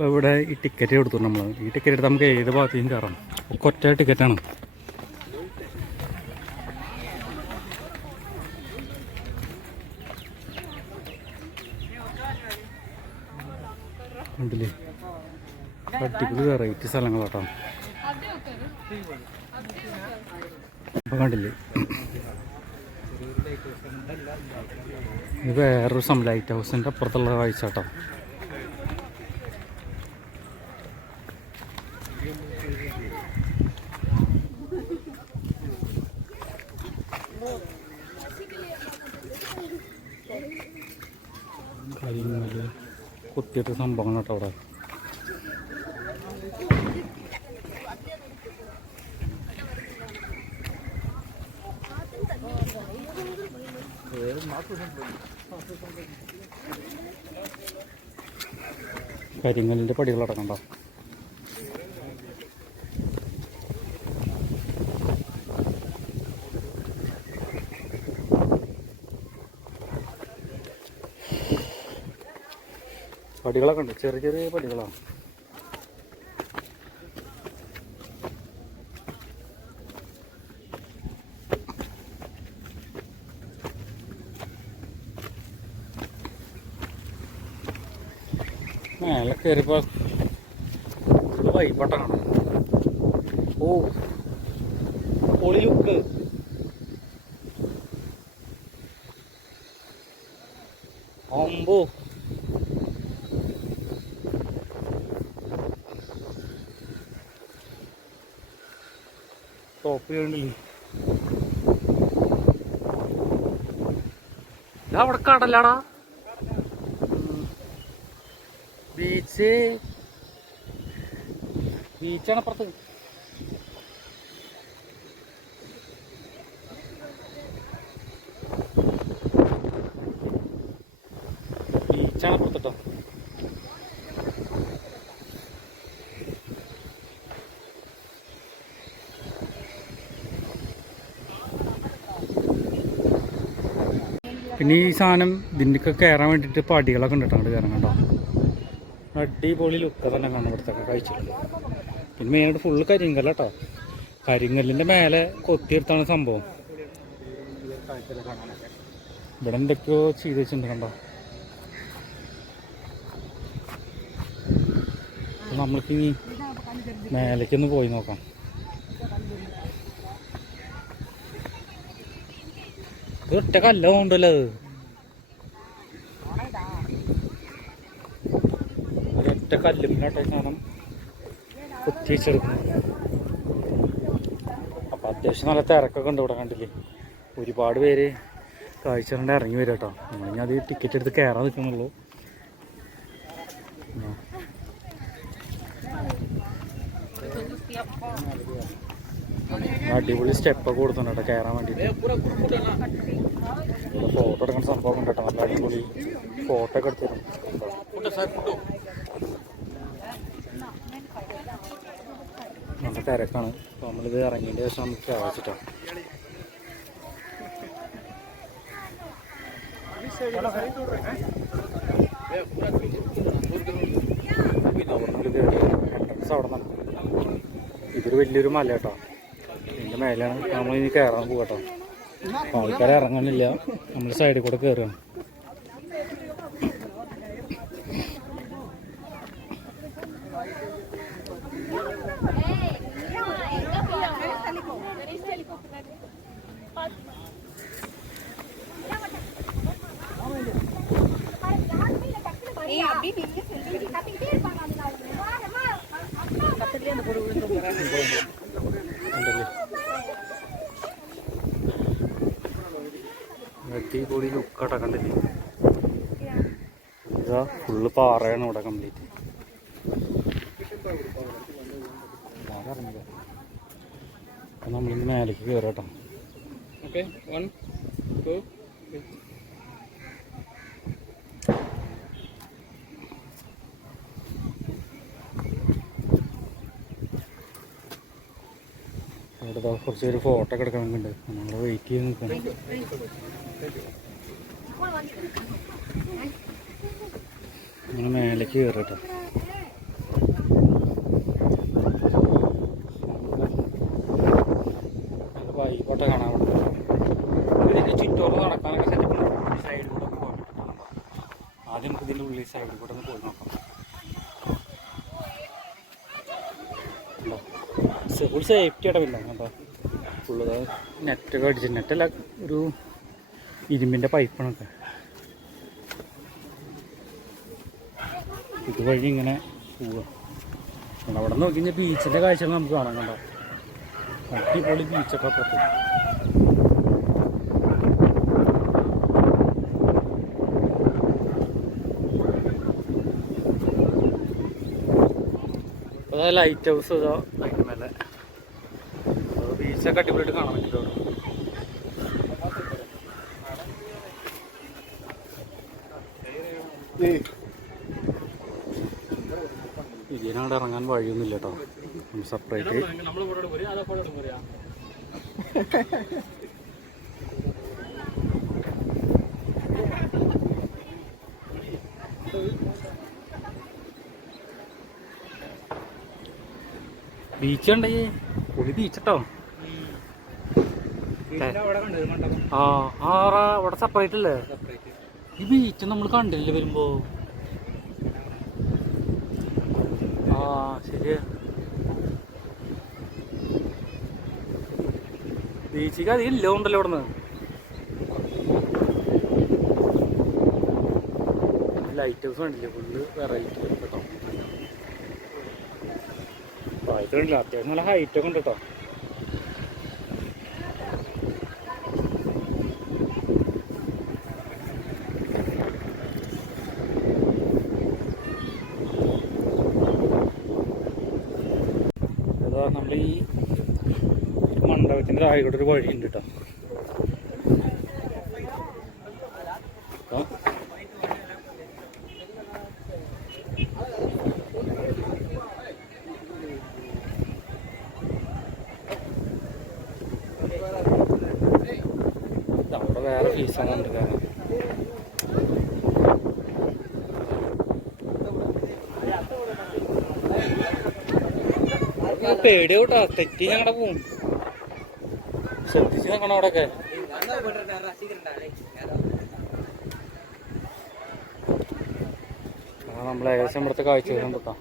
ഇപ്പോൾ ഇവിടെ ഈ ടിക്കറ്റ് കൊടുത്തു നമ്മൾ. ഈ ടിക്കറ്റ് എടുത്ത് നമുക്ക് ഏത് ഭാഗത്തേക്കും കയറാം. ഒക്കെ ഒറ്റ ടിക്കറ്റാണ്. കണ്ടില്ലേ, അടിപൊളി വെറൈറ്റി സ്ഥലങ്ങളാട്ടോ. അപ്പോൾ കണ്ടില്ലേ, ഇത് വേറൊരു സംഭവം, ലൈറ്റ് ഹൗസിൻ്റെ അപ്പുറത്തുള്ള കാഴ്ച കേട്ടോ. കരിങ്ങല് കുത്തിയിട്ട് സംഭവം കേട്ടോ അവിടെ. കരിങ്ങലിൻ്റെ പടികളടക്കണ്ടോ. പടികളൊക്കെ ഉണ്ട്, ചെറിയ ചെറിയ പടികളാണ്. മേലെ കയറിയപ്പോൾ വൈപ്പട്ടാണ്. ഓ പൊളി ലുക്ക്. അമ്പോ, ടോപ്പ് ചെയ്യണ്ടില്ലേ. അവിടെ കടലാടാ, ബീച്ചാണ് അപ്പുറത്ത്. ബീച്ചാണ് അപ്പുറത്തിട്ടോ. പിന്നെ ഈ സാധനം ഇതിൻ്റെയൊക്കെ കയറാൻ വേണ്ടിയിട്ട് പടികളൊക്കെ ഉണ്ട് കേട്ടോ. അങ്ങോട്ട് കയറാൻ കണ്ടോ, അടിപൊളി ലുക്ക് തന്നെ കാണാൻ ഇവിടുത്തൊക്കെ കഴിച്ചിട്ടുണ്ട്. പിന്നെ മെയിനായിട്ട് ഫുള്ള് കരിങ്കല്ല കേട്ടോ. കരിങ്കല്ലിൻ്റെ മേലെ കൊത്തിയെടുത്താണ് സംഭവം. ഇവിടെ എന്തൊക്കെയോ ചെയ്ത് വെച്ചിട്ടുണ്ട് കണ്ടോ. നമ്മൾക്കിനി മേലേക്കൊന്ന് പോയി നോക്കാം. ഇത് ഒറ്റ കല്ല കൊണ്ടല്ലോ, അത് ഒറ്റ കല്ലുമില്ലാട്ടെ സാധനം കുത്തി വെച്ചെടുക്കുന്നു. അപ്പം അത്യാവശ്യം നല്ല തിരക്കൊക്കെ ഉണ്ട് ഇവിടെ. കണ്ടില്ലേ, ഒരുപാട് പേര് കാഴ്ച കണ്ട് ഇറങ്ങി വരും കേട്ടോ. നമ്മളിനി അത് ടിക്കറ്റ് എടുത്ത് കയറാൻ നിൽക്കുന്നുള്ളൂ. അടിപൊളി സ്റ്റെപ്പൊക്കെ കൊടുക്കുന്നുണ്ട് കേട്ടോ കയറാൻ വേണ്ടിയിട്ട്. ഫോട്ടോ എടുക്കുന്ന സംഭവം ഉണ്ട് കേട്ടോ. നല്ല അടിപൊളി ഫോട്ടോ ഒക്കെ എടുത്തു തരും. നല്ല തിരക്കാണ്. അപ്പോൾ നമ്മളിത് ഇറങ്ങിയതിൻ്റെ ശേഷം നമുക്ക് കയറിച്ചിട്ടോ. എൻട്രൻസ് അവിടെ നിന്നാണ്. ഇതൊരു വലിയൊരു മല കേട്ടോ. ഇതിൻ്റെ മേലെയാണ് നമ്മളിനി കയറാൻ പോകട്ടോ. ആൾക്കാരെ ഇറങ്ങാനില്ല, നമ്മൾ സൈഡിൽ കൂടെ കയറുകയാണ്. അടിപൊളി ലുക്കാട്ടാ. കണ്ടില്ലേ, ഇതാ ഫുള്ള് പാറയാണ് ഇവിടെ കംപ്ലീറ്റ്. അപ്പം നമ്മളിന്ന് മേലേക്ക് കയറാം. ഓക്കെ, 1 2 ഇവിടെ കുറച്ച് പേര് ഫോട്ടോ ഒക്കെ എടുക്കണമെന്നുണ്ട്. നമ്മൾ വെയിറ്റ് ചെയ്ത് നിൽക്കണം. അങ്ങനെ മേലേക്ക് കയറട്ടോ. വൈബോട്ടെ കാണാൻ പറ്റും. ഇതിൻ്റെ ചുറ്റോറ് നടക്കാനൊക്കെ സെറ്റപ്പ് സൈഡിൽ കൂടെ പോകാൻ പറ്റും. ആദ്യം നമുക്ക് ഇതിൻ്റെ ഉള്ളിൽ സൈഡിൽ കൂടെ ഒന്ന് പോയി നോക്കാം. ഫുൾ സേഫ്റ്റി അടവില്ല കേട്ടോ. ഫുള്ള് നെറ്റൊക്കെ അടിച്ച്, നെറ്റല്ല, ഒരു ഇരുമ്പിൻ്റെ പൈപ്പാണൊക്കെ. ഇതുവഴി ഇങ്ങനെ പോവുക. അവിടെ നോക്കി കഴിഞ്ഞാൽ ബീച്ചിൻ്റെ കാഴ്ചകൾ നമുക്ക് കാണാൻ കണ്ടോ. അടിപൊളി ബീച്ചൊക്കെ അപ്പുറത്ത്. അതായത് ലൈറ്റ് ഹൗസ് ഇതോ അതിൻ്റെ മേലെ ബീച്ചൊക്കെ അടിപൊളിയായിട്ട് കാണാൻ പറ്റും. ഇതിനവിടെ ഇറങ്ങാൻ വഴിയൊന്നുമില്ല കേട്ടോ. സെപ്പറേറ്റ് ബീച്ച് ഉണ്ടെങ്കിൽ പൊളി ബീച്ചട്ടോ. അവിടെ സെപ്പറേറ്റ് അല്ലേ ഈ ബീച്ച്? നമ്മൾ കണ്ടില്ലേ വരുമ്പോ? ശരിയാ, ബീച്ചിക്ക് അധികം ഇല്ല ഉണ്ടല്ലോ ഇവിടുന്ന്. ലൈറ്റ് ഹൗസ് കണ്ടില്ലേ, ഫുള്ള് വെറൈറ്റി കേട്ടോ. പ്രായത്തിലില്ല, അത്യാവശ്യം നല്ല ഹൈറ്റൊക്കെ ഉണ്ട് കേട്ടോ. നമ്മൾ ഈ മണ്ഡപത്തിൻ്റെ താഴെ കൂടെ ഒരു വഴിയുണ്ട് കേട്ടോ. അവിടെ വേറെ ഫീസാണ് ഉണ്ട്. കാരണം പേടി കേട്ടോ, തെറ്റി ഞങ്ങളുടെ പോവും. ശ്രദ്ധിച്ച് നോക്കണം അവിടെയൊക്കെ. നമ്മൾ ഏകദേശം ഇവിടുത്തെ കാഴ്ച വരാൻ പറ്റാം.